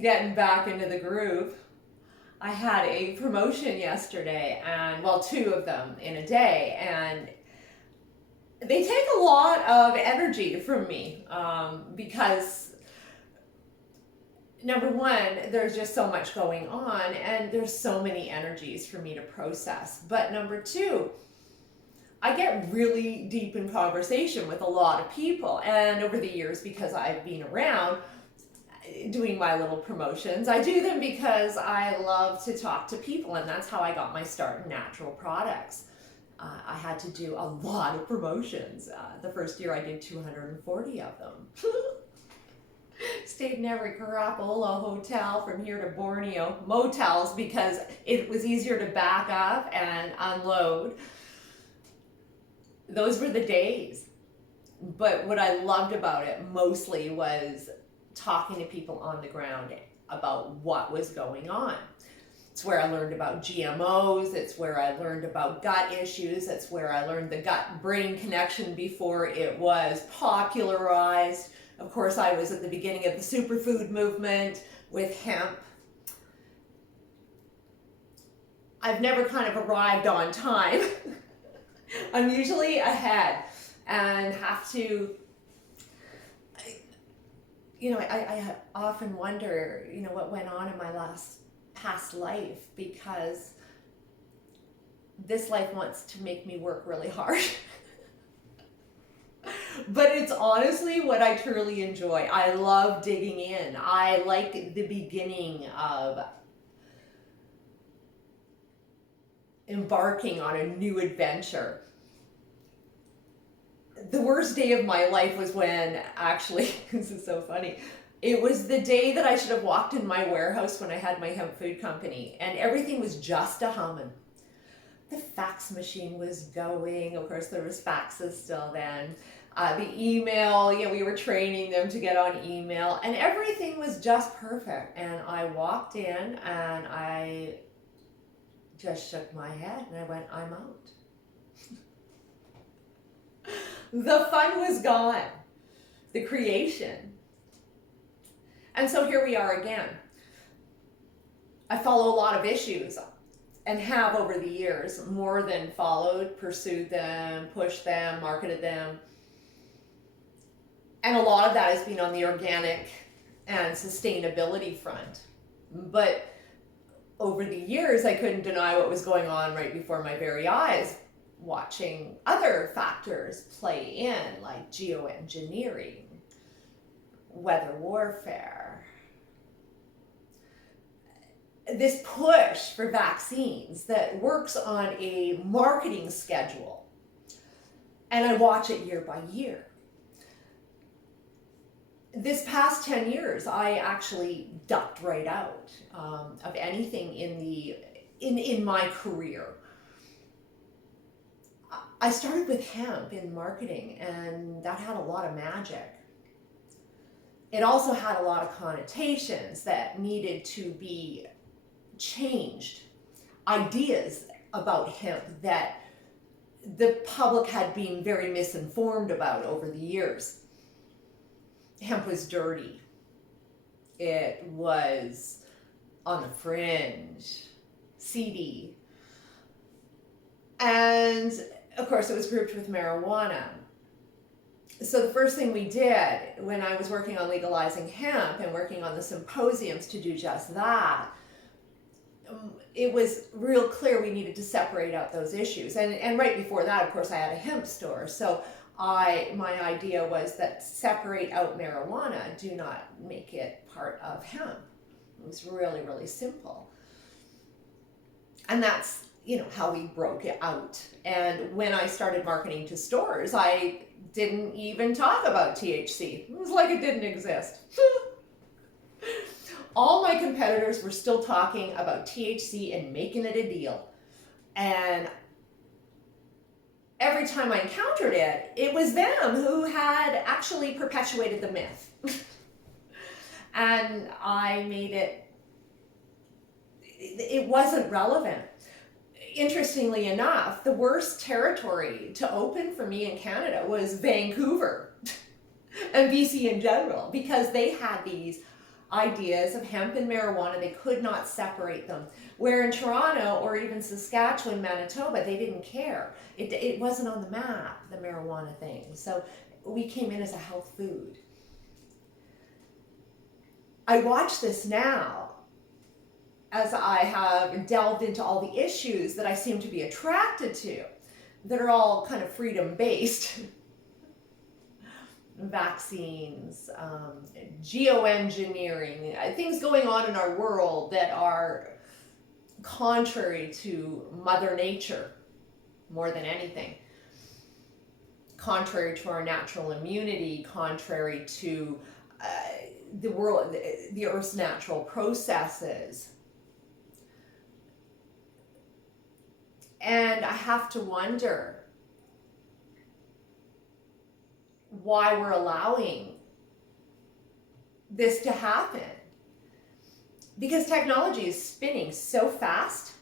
getting back into the groove. I had a promotion yesterday, and well, two of them in a day, and they take a lot of energy from me because number one, there's just so much going on, and there's so many energies for me to process. But number two, I get really deep in conversation with a lot of people, and over the years, because I've been around, doing my little promotions. I do them because I love to talk to people, and that's how I got my start in natural products. I had to do a lot of promotions. The first year I did 240 of them. Stayed in every crapola hotel from here to Borneo, motels, because it was easier to back up and unload. Those were the days. But what I loved about it mostly was talking to people on the ground about what was going on. It's where I learned about GMOs, it's where I learned about gut issues, it's where I learned the gut-brain connection before it was popularized. Of course, I was at the beginning of the superfood movement with hemp. I've never kind of arrived on time. I'm usually ahead and have to, I often wonder, what went on in my past life, because this life wants to make me work really hard. But it's honestly what I truly enjoy. I love digging in. I like the beginning of embarking on a new adventure. The worst day of my life was when, actually, this is so funny, it was the day that I should have walked in my warehouse when I had my hemp food company, and everything was just a humming. The fax machine was going. Of course, there was faxes still then. The email, we were training them to get on email, and everything was just perfect. And I walked in and I just shook my head and I went, I'm out. The fun was gone, the creation. And so here we are again. I follow a lot of issues and have over the years more than followed, pursued them, pushed them, marketed them. And a lot of that has been on the organic and sustainability front. But over the years, I couldn't deny what was going on right before my very eyes, watching other factors play in, like geoengineering, weather warfare, this push for vaccines that works on a marketing schedule. And I watch it year by year. This past 10 years, I actually ducked right out of anything in my career. I started with hemp in marketing, and that had a lot of magic. It also had a lot of connotations that needed to be changed, ideas about hemp that the public had been very misinformed about over the years. Hemp was dirty. It was on the fringe, seedy. And of course, it was grouped with marijuana. So the first thing we did when I was working on legalizing hemp and working on the symposiums to do just that, it was real clear we needed to separate out those issues. And right before that, of course, I had a hemp store. So my idea was that separate out marijuana, do not make it part of hemp. It was really, really simple. And that's, how we broke it out. And when I started marketing to stores, I didn't even talk about THC. It was like it didn't exist. All my competitors were still talking about THC and making it a deal. And every time I encountered it, it was them who had actually perpetuated the myth. And I made it wasn't relevant. Interestingly enough, the worst territory to open for me in Canada was Vancouver and BC in general, because they had these ideas of hemp and marijuana. They could not separate them. Where in Toronto or even Saskatchewan, Manitoba, they didn't care. It wasn't on the map, the marijuana thing. So we came in as a health food. I watch this now as I have delved into all the issues that I seem to be attracted to that are all kind of freedom-based. Vaccines, geoengineering, things going on in our world that are contrary to Mother Nature more than anything. Contrary to our natural immunity, contrary to the world, the Earth's natural processes. And I have to wonder why we're allowing this to happen. Because technology is spinning so fast,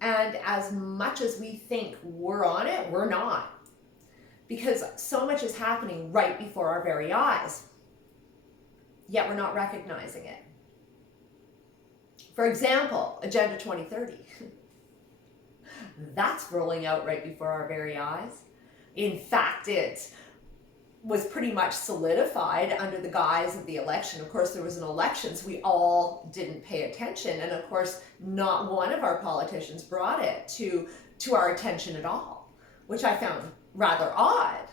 and as much as we think we're on it, we're not. Because so much is happening right before our very eyes, yet we're not recognizing it. For example, Agenda 2030. That's rolling out right before our very eyes. In fact, it was pretty much solidified under the guise of the election. Of course, there was an election, so we all didn't pay attention. And of course, not one of our politicians brought it to our attention at all, which I found rather odd,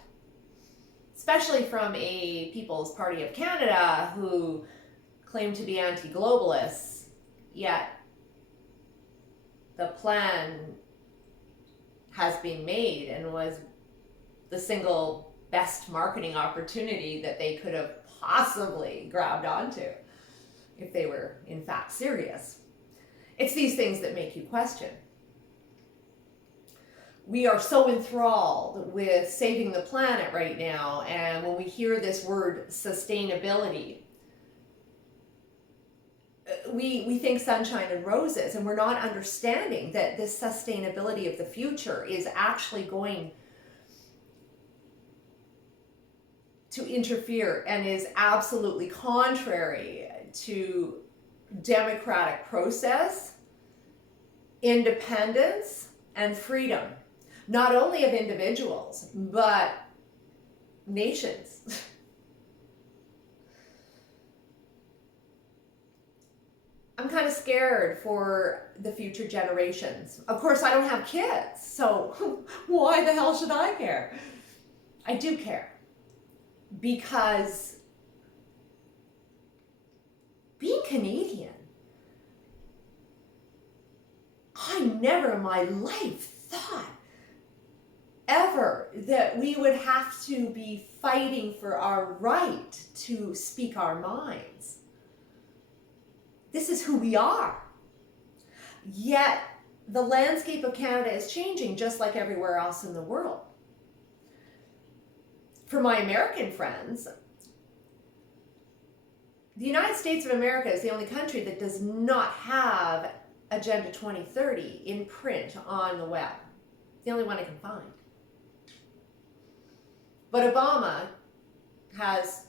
especially from a People's Party of Canada who claim to be anti-globalists, yet the plan has been made and was the single best marketing opportunity that they could have possibly grabbed onto if they were in fact serious. It's these things that make you question. We are so enthralled with saving the planet right now, and when we hear this word sustainability, we think sunshine and roses, and we're not understanding that this sustainability of the future is actually going to interfere and is absolutely contrary to democratic process, independence, and freedom, not only of individuals, but nations. I'm kind of scared for the future generations. Of course, I don't have kids, so why the hell should I care? I do care. Because being Canadian, I never in my life thought ever that we would have to be fighting for our right to speak our minds. This is who we are. Yet the landscape of Canada is changing just like everywhere else in the world. For my American friends, the United States of America is the only country that does not have Agenda 2030 in print on the web. It's the only one I can find. But Obama has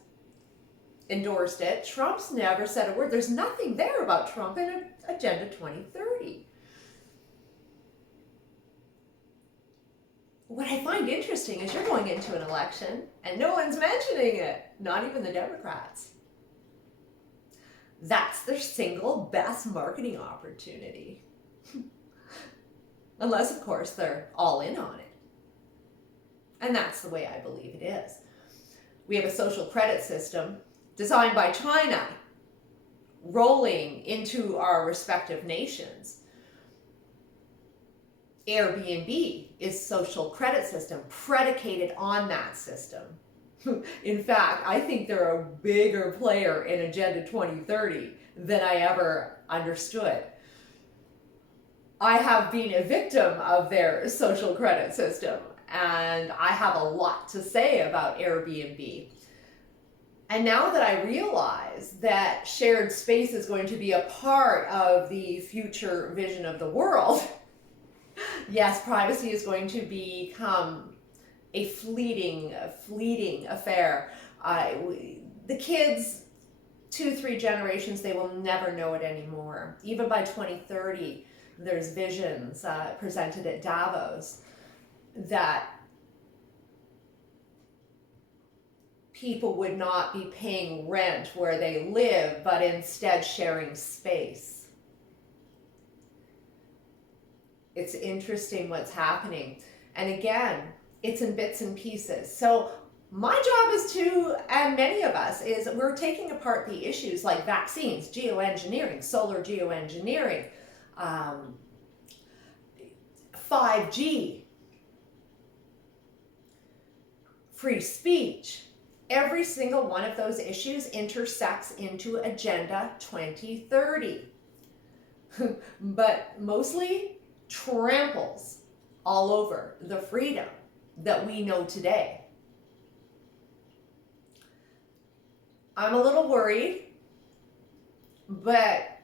endorsed it. Trump's never said a word. There's nothing there about Trump in Agenda 2030. What I find interesting is you're going into an election and no one's mentioning it, not even the Democrats. That's their single best marketing opportunity. Unless, of course, they're all in on it. And that's the way I believe it is. We have a social credit system designed by China rolling into our respective nations. Airbnb is social credit system predicated on that system. In fact, I think they're a bigger player in Agenda 2030 than I ever understood. I have been a victim of their social credit system, and I have a lot to say about Airbnb. And now that I realize that shared space is going to be a part of the future vision of the world, yes, privacy is going to become a fleeting affair. The kids 2-3 generations, they will never know it anymore. Even by 2030, there's visions presented at Davos that people would not be paying rent where they live, but instead sharing space. It's interesting what's happening. And again, it's in bits and pieces. So my job is to, and many of us, is we're taking apart the issues like vaccines, geoengineering, solar geoengineering, 5G, free speech. Every single one of those issues intersects into Agenda 2030, but mostly tramples all over the freedom that we know today. I'm a little worried, but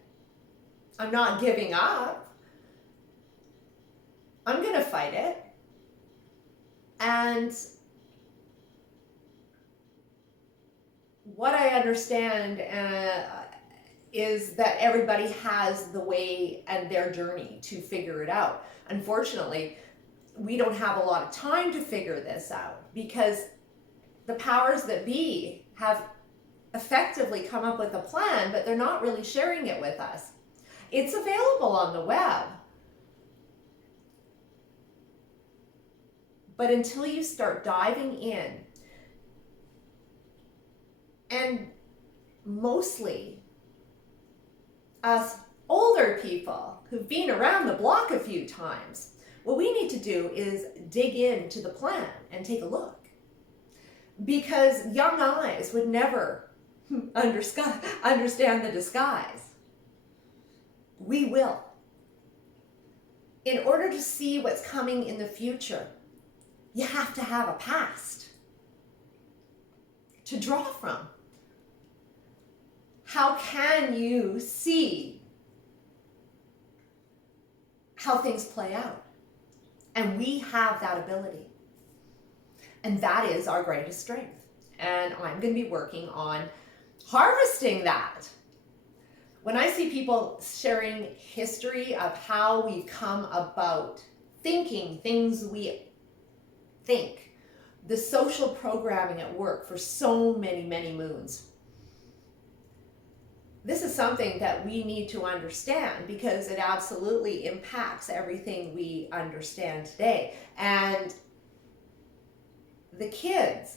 I'm not giving up. I'm going to fight it. And what I understand is that everybody has the way and their journey to figure it out. Unfortunately, we don't have a lot of time to figure this out because the powers that be have effectively come up with a plan, but they're not really sharing it with us. It's available on the web. But until you start diving in, and mostly us older people who've been around the block a few times, what we need to do is dig into the plan and take a look. Because young eyes would never understand the disguise. We will. In order to see what's coming in the future, you have to have a past to draw from. How can you see how things play out? And we have that ability. And that is our greatest strength. And I'm going to be working on harvesting that. When I see people sharing history of how we've come about thinking things we think, the social programming at work for so many, many moons, this is something that we need to understand because it absolutely impacts everything we understand today. And the kids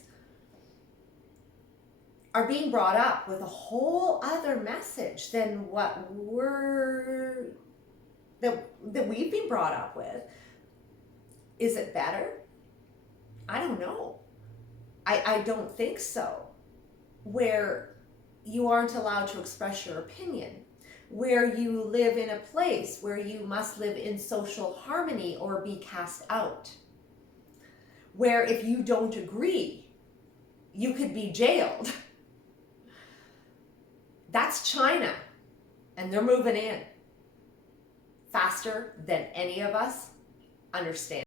are being brought up with a whole other message than what that we've been brought up with. Is it better? I don't know. I don't think so. Where you aren't allowed to express your opinion, where you live in a place where you must live in social harmony or be cast out, where if you don't agree, you could be jailed. That's China, and they're moving in faster than any of us understand.